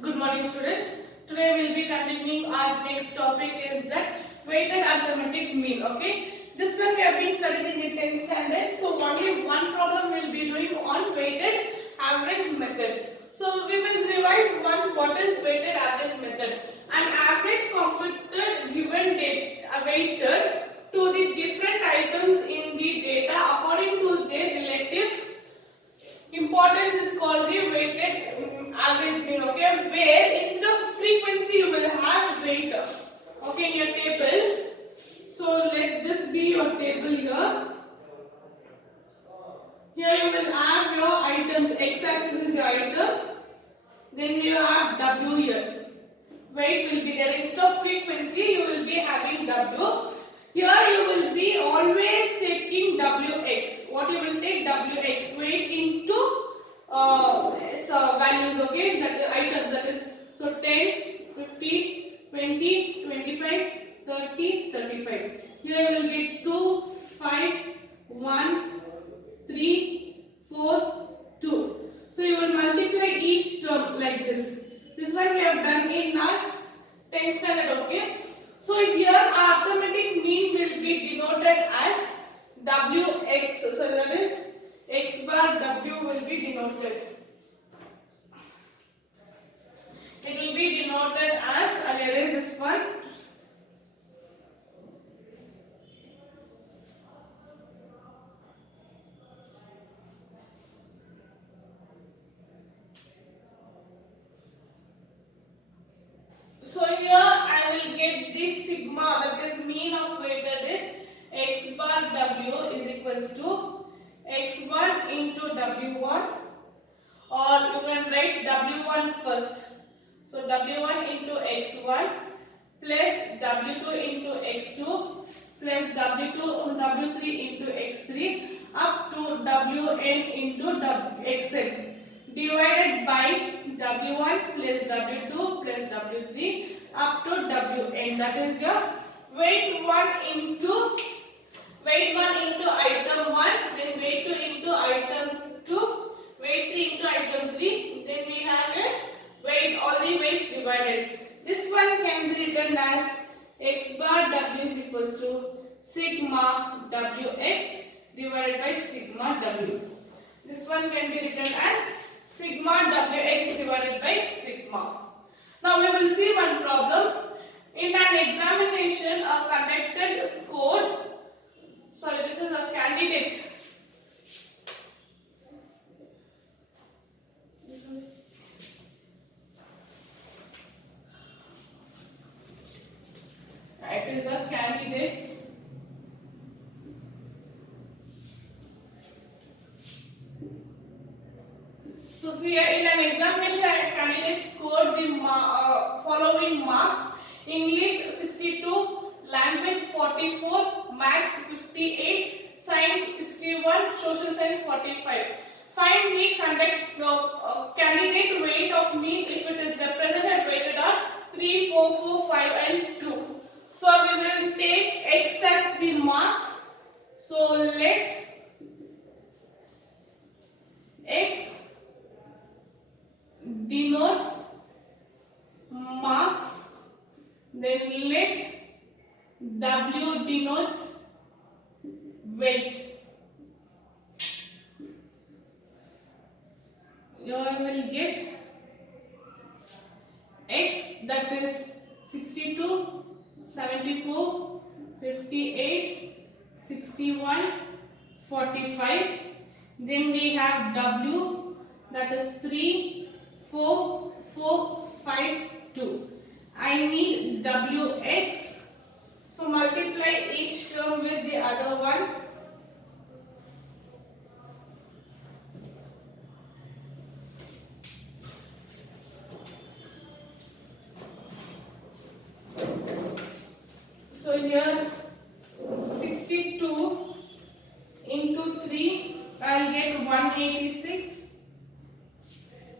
Good morning, students. Today we will be continuing our next topic is that weighted arithmetic mean. Okay, this one we have been studying in 10th standard. So only one problem we will be doing on weighted average method. So we will revise once what is weighted average method. An average computed given data weighted to the different items in the data according to their relative importance is called the weighted average mean. Okay, where instead of frequency you will have weight. Okay, in your table. So let this be your table here. Here you will have your items. X-axis is your item. Then you have W here. Weight will be there. Instead of frequency you will be having W. Here you will be always taking Wx. What you will take? Wx. Weight into values. Okay, that the items, that is, so 10, 50, 20, 25, 30, 35. Here you will get 2, 5, 1, 3, 4, 2. So you will multiply each term like this. This one we have done in our 10th standard. Okay. So here our arithmetic mean will be denoted as Wx. So that is x bar W will be denoted. It will be denoted as, I'll erase this one. So here I will get this sigma, that is mean of weighted is x bar W is equals to x1 into W1, or you can write W1 first. So W1 into x1 plus W2 into x2 plus W3 into x3 up to Wn into xn divided by W1 plus W2 plus W3 up to Wn. That is your weight 1 into item 1, then weight 2 into item 2, weight 3 into item 3, then we have a weight, all the weights divided. This one can be written as x bar W is equals to sigma Wx divided by sigma W. This one can be written as sigma Wx divided by sigma. Now we will see one problem. In an examination, a conductor scored, this is a candidate. It is a candidate's see, in an examination, a candidate scored the following marks: English 62, language 44, maths 58, science 61, social science 45. Find the candidate weight of mean if it is represented weighted on 3, 4, 4, 5 and 2. So we will take x as the marks. So let x denotes marks, then let W denotes weight. You will get x, that is 62, 74, 58, 61, 45. Then we have W, that is 3, 4, 4, 5, 2. I need Wx. So multiply each term with the other one. So here 62 into 3, I will get 186.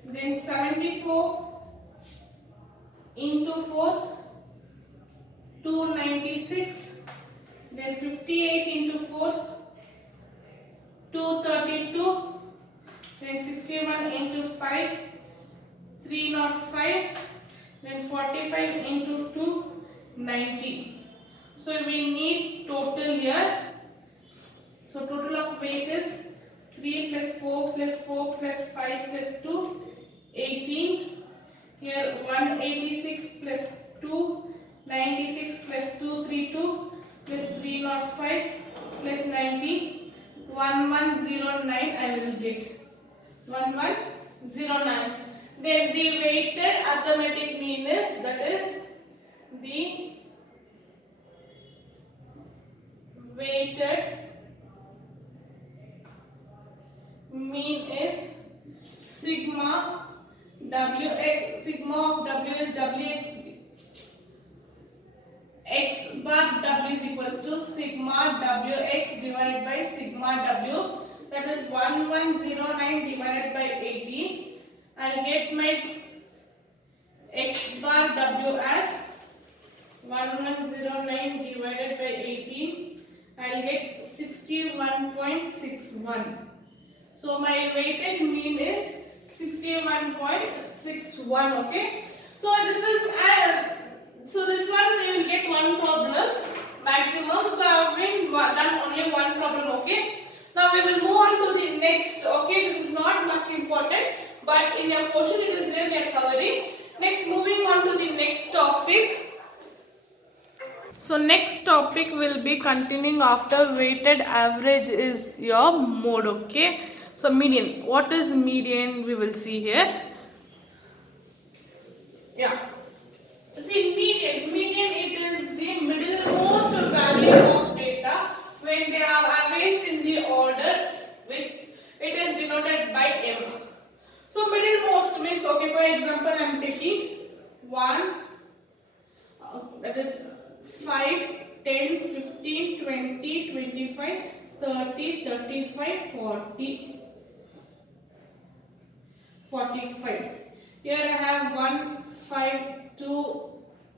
Then 74 into 4, 296. Then 58 into 4, 232. Then 61 into 5, 309. 305, then 45 into 2, 90. So we need total here. So total of weight is 3 plus 4 plus 4 plus 5 plus 2, 18. Here 186 plus 2, 96 plus 232 plus 305 plus 90, 1109 I will get. 1109. Then the weighted arithmetic mean is, that is the weighted mean is sigma wx, sigma of w is wx, x bar w is equals to sigma wx divided by sigma w, that is 1109 divided by 18. I'll get my x bar w as 1109 divided by 18. I'll get 61.61. So my weighted mean is 61.61. Okay. So this is so this one we will get one problem maximum. So I have been done only one problem. Okay. Now we will move on to the next. Okay. This is not much important, but in your portion it is there we are covering. Next, moving on to the next topic. So next topic will be continuing after weighted average is your mode. Okay. So median. What is median? We will see here. Yeah. See, median it is the middlemost value of data when they are arranged in the order with, it is denoted by M. So middlemost means, okay, for example I am taking 1, that is 5, 10, 15, 20, 25, 30, 35, 40, 45. Here I have 1, 5, 2,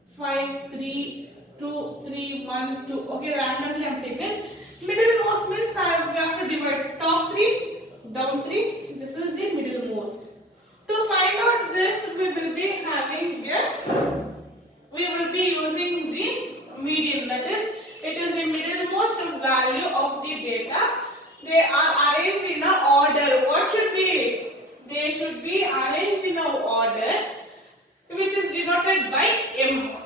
5, 3, 2, 3, 1, 2. Okay, randomly I am taken. Middlemost means we have to divide top 3, down 3. This is the middlemost. To find out this, we will be having here, we will be using the median, that is, it is the middlemost value of the data. They are arranged in a order. What should be? They should be arranged in a order which is denoted by M.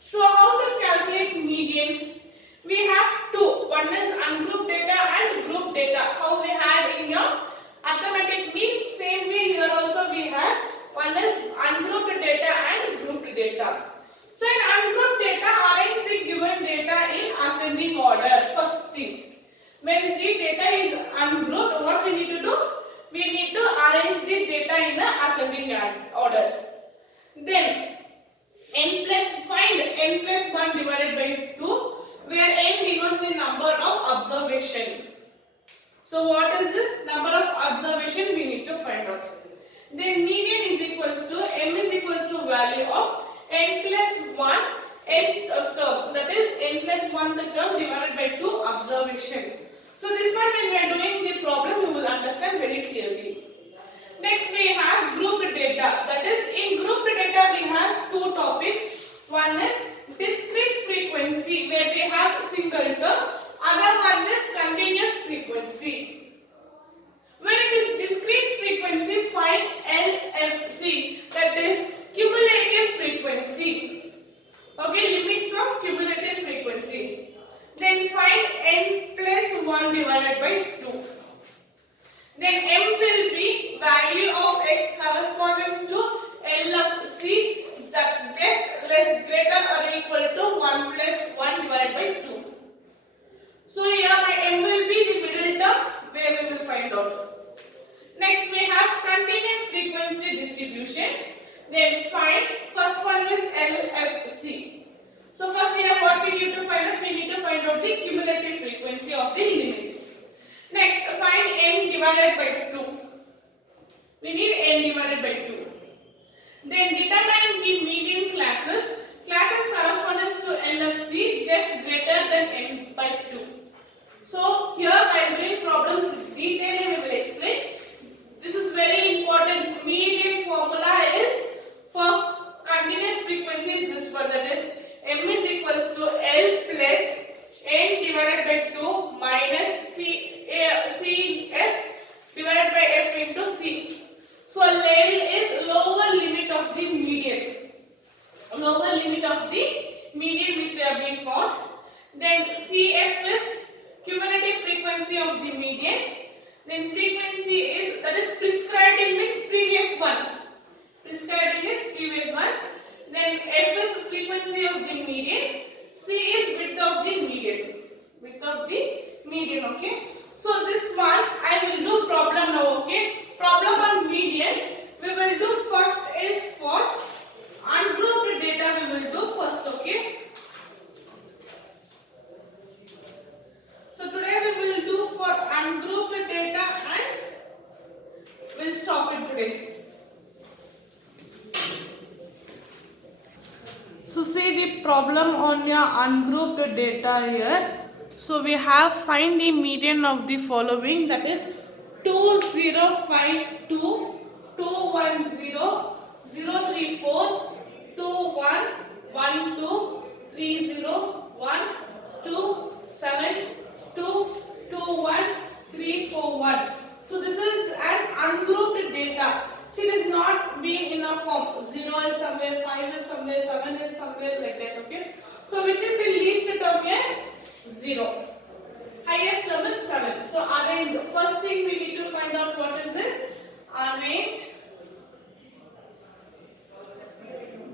So how to calculate median? We have two. One is ungrouped data and grouped data. How we had in your arithmetic mean, same way here also we have. One is ungrouped data and grouped data. So in ungrouped data, arrange the given data in ascending order. First thing, when the data is ungrouped, what we need to do? We need to arrange the data in the ascending order. Then find n plus 1 divided by 2, where n denotes the number of observation. So what is this? Number of observation we need to find out. Then median is equals to, m is equals to value of n plus 1 nth term, that is n plus 1 the term divided by 2 observation. So this one when we are doing the problem you will understand very clearly. Next we have grouped data, that is in grouped data we have two topics. One is discrete frequency where we have single term, other one is continuous frequency. When it is discrete frequency, find LFC, that is cumulative frequency. Okay, limits of cumulative frequency. Then find n plus 1 divided by 2. Then m will be value of x corresponding to L of C just less greater or equal to 1 plus 1 divided by 2. So here my m will be the middle term where we will find out. Next we have continuous frequency distribution. Then find, first one is LFC. So first here what we need to find out? We need to find out the cumulative frequency of the limits. Next find n divided by 2. We need n divided by 2. Then determine the median classes. Classes correspondence to LFC just greater than n by 2. So here while doing problems detailing we will explain. This is very important. Median formula is frequency of the median, C is width of the median. Width of the median, okay. So this one I will do problem now, okay. Problem on median we will do first is for ungrouped data we will do first, okay. So today we will do for ungrouped data and we'll stop it today. So see the problem on your ungrouped data here. So we have find the median of the following, that is 2052, 210, 034, 2112, 30, 127, 221, 341. So this is an ungrouped data. See, it is not being in a form. 0 is somewhere, 5 is somewhere, 7 is somewhere, like that, okay. So which is the least term here? 0. Highest term is 7. So arrange. First thing we need to find out what is this. Arrange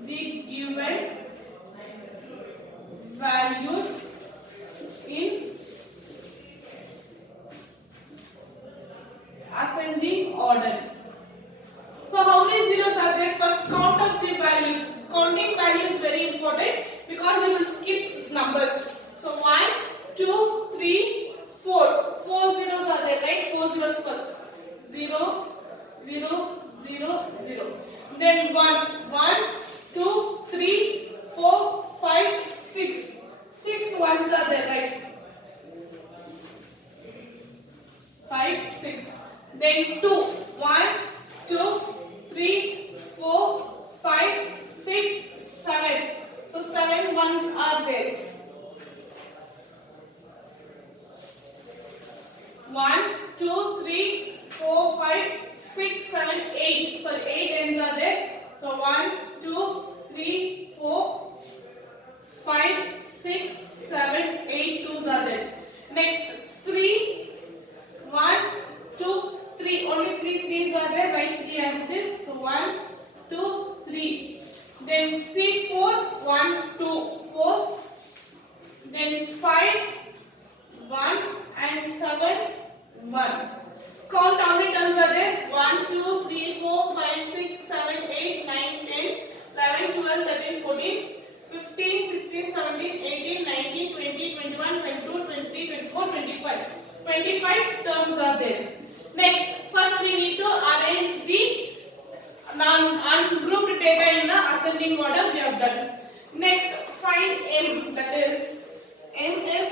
the given values in ascending order. So how many zeros are there? First count of the values. Counting values is very important because you will skip numbers. So 1, 2, 3, 4. 4 zeros are there, right? 4 zeros first. 0, 0, 0, 0. Then 1, 1, 2, 3, 4, 5, 6. 6 ones are there, right? 5, 6. Then 2, 1, 2, 3, 4, 5, 6, 7. So 7 ones are there. 1, 2, 3, 4, 5, 6, 7, 8. Sorry, 8 ends are there. So 1, 2, 3, 4, 5, 6, 7, 8 twos are there. Next 3, 1, 2, 3. Only 3 threes are there. Write 3 as it is. So 1, 2, 3. Then C4, 1, 2 fours. Then 5, 1 and 7, 1. Count how many terms are there? 1, 2, 3, 4, 5, 6, 7, 8, 9, 10, 11, 12, 13, 14, 15, 16, 17, 18, 19, 20, 21, 22, 23, 24, 25. 25 terms are there. Next, first we need to arrange the ungrouped data in the ascending order we have done. Next, find M. That is, M is,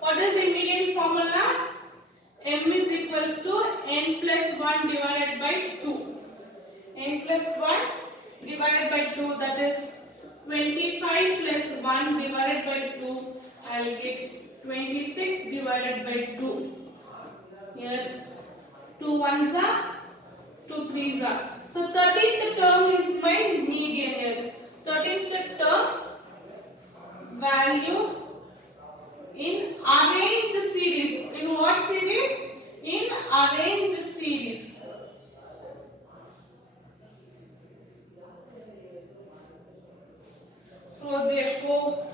what is the median formula? M is equals to n plus 1 divided by 2. N plus 1 divided by 2, that is 25 plus 1 divided by 2. I will get 26 divided by 2. Here 2 ones are, 2 threes are. So 13th term is my median here. 13th term value in arranged series. In what series? In arranged series. So therefore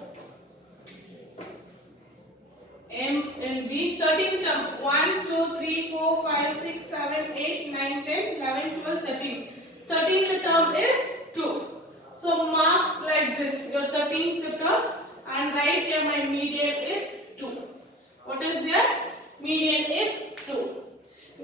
M will be 13th term. 1, 2, 3, 4, 5, 6, 7, 8, 9, 10, 11, 12, 13. 13th term is 2. So mark like this your 13th term and write here my median is 2. What is your median is 2.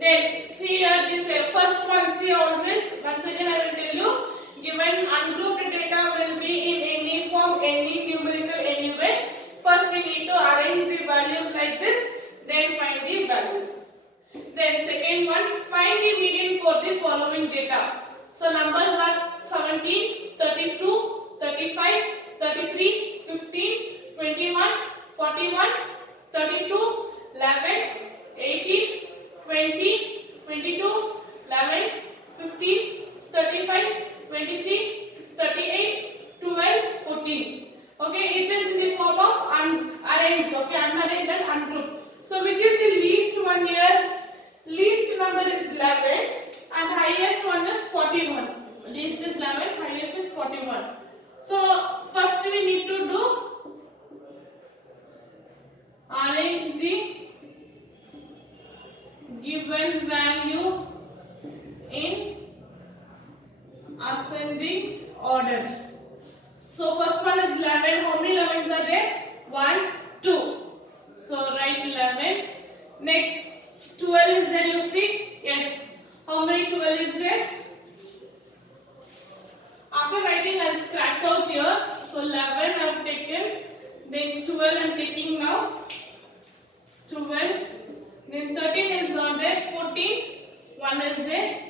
Then see here this first one, see always, once again I will tell you, given ungrouped data will be in any form, any numerical, any way. First we need to arrange the values like this, then find the value. Then second one, find the median for the following data. So numbers are 17, 32, 35, 33, 15, 21, 41, 32, 11, 18, 20, 22, 11, 15, 35, 23, 38, 12, 14. Okay, it is in the form of arranged, okay, unarranged and ungrouped. So which is the least one here? Least number is 11 and highest one is 41. ascending order. So first one is 11. How many 11s are there? 1, 2. So write 11. Next 12 is there, you see? Yes. How many 12 is there? After writing, I'll scratch out here. So 11 I've taken. Then 12 I'm taking now. 12. Then 13 is not there. 14. 1 is there.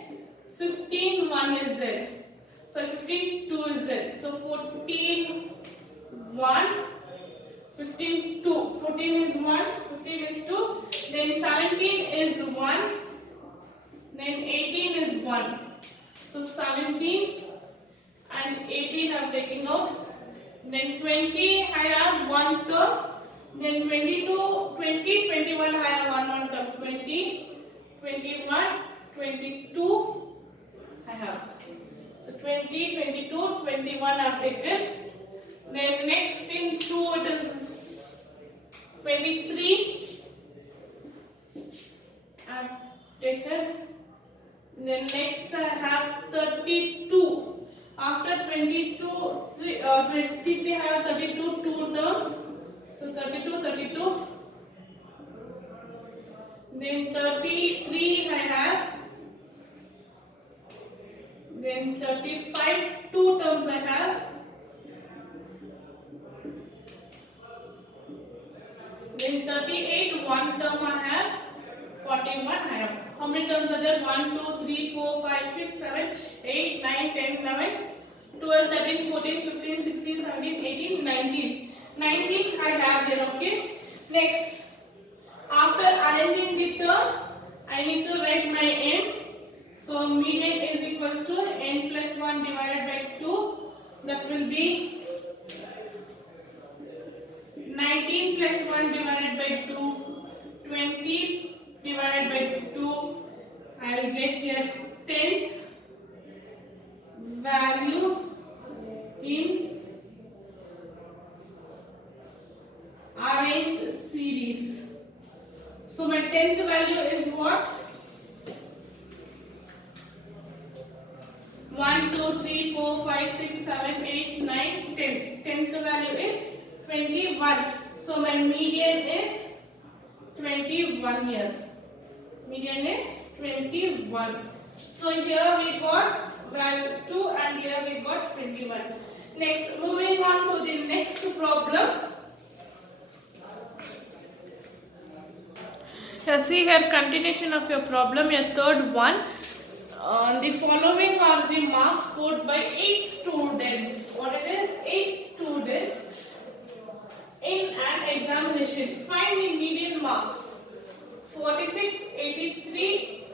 15. 1 is there. So 15. 2 is there. So 14. 1. 15. 2. 14 is 1. 15 is 2. Then 17 is 1. Then 18 is 1. So 17 and 18 I'm taking out. Then 20 I have 1 term. Then 22, 20, 21 I have 1 term. 20, 21, 22 I have. So 20, 22, 21 I have taken. Then next in 2 it is 23 I have taken. Then next I have 32. After 22, 23 I have 32 2 terms. So 32, 32. Then 33 I have. Then 35 2 terms I have. Then 38 1 term I have. 41 I have. How many terms are there? 1, 2, 3, 4, 5, 6, 7, 8, 9, 10, 11, 12, 13, 14, 15, 16, 17, 18, 19. 19 I have here, okay? Next, after arranging the term, I need to write my n. So, median is equals to n plus 1 divided by 2. That will be 19 plus 1 divided by 2, 20 divided by 2, I will get here 10th value in arranged series. So my 10th value is what? 1, 2, 3, 4, 5, 6, 7, 8, 9, 10. 10th value is 21. So my median is 21 here. Median is 21. So here we got value 2 and here we got 21. Next, moving on to the next problem. Here see here continuation of your problem, your third one. The following are the marks scored by 8 students. What it is? 8 students in an examination. Find the median marks. 46, 83,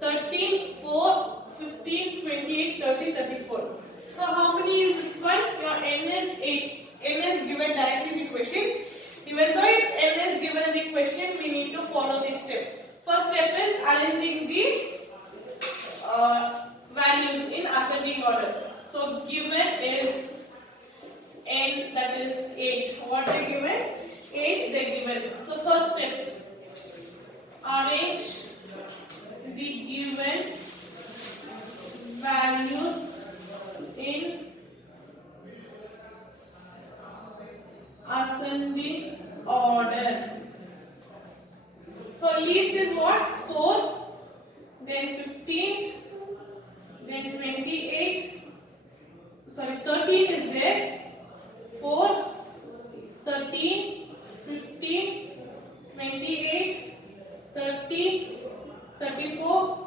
13, 4, 15, 28, 30, 34. So how many is this one? Your n is 8. N is given directly in the question. Even though if n is given in the question, we need to follow this step. First step is arranging the values in ascending order. So given is n, that is 8. What they given? 8 they given. So first step, arrange the given values in ascending order. So least is what? 4, then 15, then 28, sorry 13 is there, 4, 13, 15, 28, 30, 34,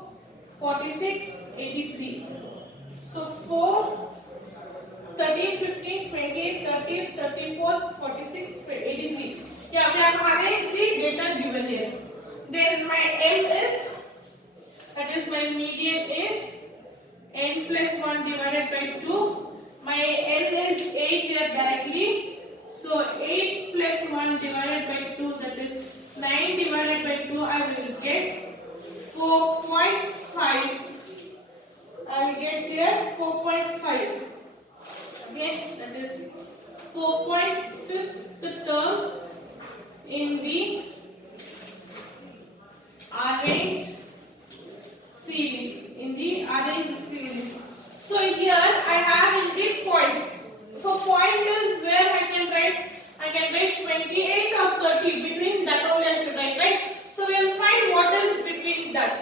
46, 83. So 4, 13, 15, 28, 30, 34, 46, 83. Yeah, we have arranged the data given here. Then my n is, that is my median is n plus 1 divided by 2. My n is 8 here directly. So 8 plus 1 divided by 2, that is 9 divided by 2, I will get 4.5. I will get here 4.5. Okay, that is 4.5th term in the arranged series. So So here I have in the point. So point is where I can write 28 or 30. Between that only I should write, right? So we will find what is between that.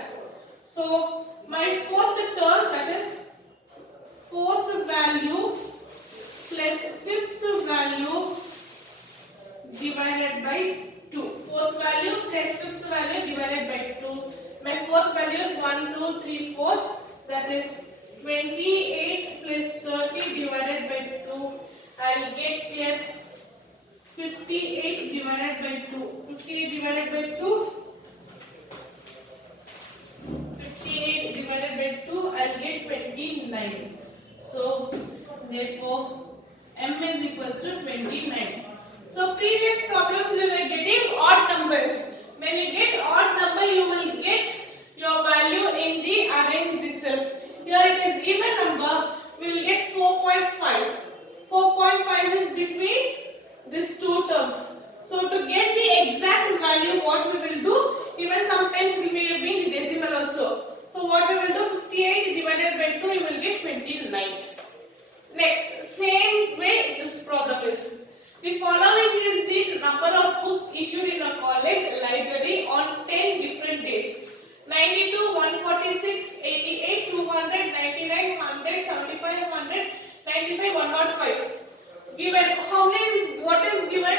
So my fourth term, that is fourth value plus fifth value divided by 2. Fourth value plus fifth value divided by 2. My fourth value is 1, 2, 3, 4. That is 28 plus 30 divided by 2. I will get here 58 divided by 2. 58 divided by 2. 58 divided by 2. I will get 29. So therefore M is equals to 29. So previous problems we were getting odd numbers. When you get odd number, you will get your value in the arranged itself. Here it is even number, we will get 4.5. 4.5 is between these two terms. So to get the exact value, what we will do, even sometimes we may bring the decimal also. So what we will do, 58 divided by 2, you will get 29. Next, same way this problem is. The following is the number of books issued in a college library on 10 different days. 92, 146, 88, 200, 99, 100, 75, 100, 95, 105. Given, how many, what is given?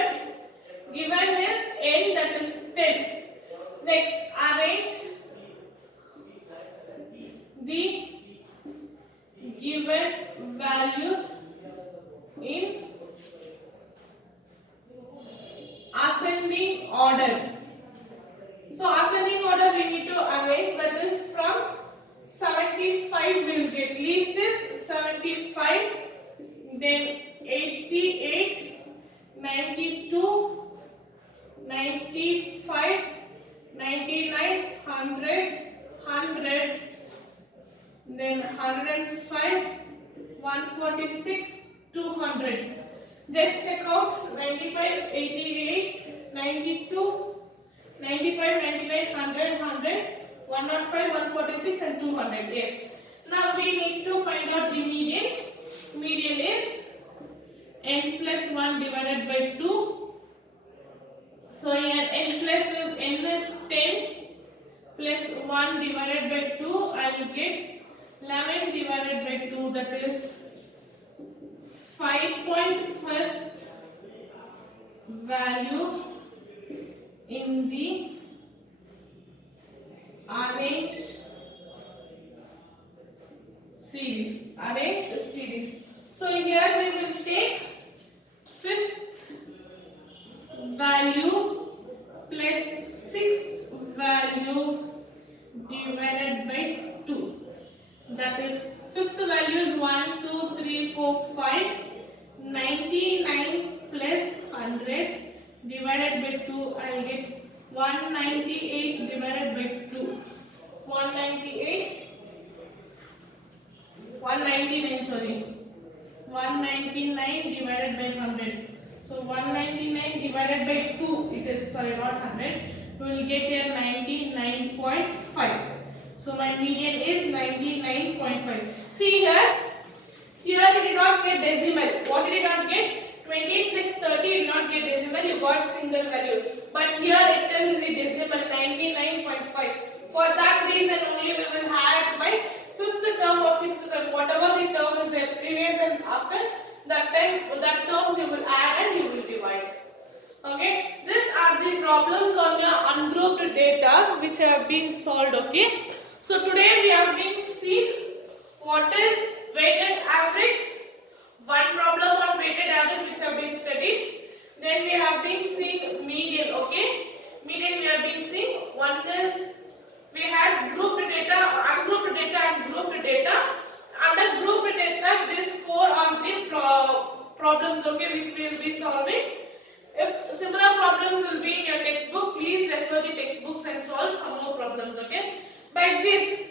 Given is n, that is 10. Next, arrange the given values in ascending order. So ascending order we need to arrange, that is from 75 we will get, least is 75, then 88, 92, 95, 99, 100, 100, then 105, 146, 200. Just check out 95, 88, 92, 95, 99, 100, 100, 105, 146 and 200. Yes. Now we need to find out the median. Median is n plus 1 divided by 2. So here n is 10 plus 1 divided by 2. I will get 11 divided by 2, that is 5.5 value in the arranged series. Arranged series. So here we will take fifth value plus sixth value divided by 2. That is fifth value is 1, 2, 3, 4, 5. 99 plus 100 divided by 2, I will get 198 divided by 2. 198, 199, sorry. 199 divided by 100. So 199 divided by 2, it is, sorry, not 100. We will get here 99.5. So my median is 99.5. See here. Here you did not get decimal. What did you not get? 28 plus 30 you did not get decimal, you got single value. But here it is in the decimal 99.5. For that reason only we will add by fifth term or sixth term. Whatever the term is there, previous and after, that terms you will add and you will divide. Okay. These are the problems on your ungrouped data which have been solved. Okay. So today we have been seen what is weighted average, one problem on weighted average which have been studied. Then we have been seeing median. Okay, median we have been seeing. One is we had grouped data, ungrouped data and grouped data. Under grouped data, these four are the problems, okay, which we will be solving. If similar problems will be in your textbook, please refer the textbooks and solve some more problems. Okay, by this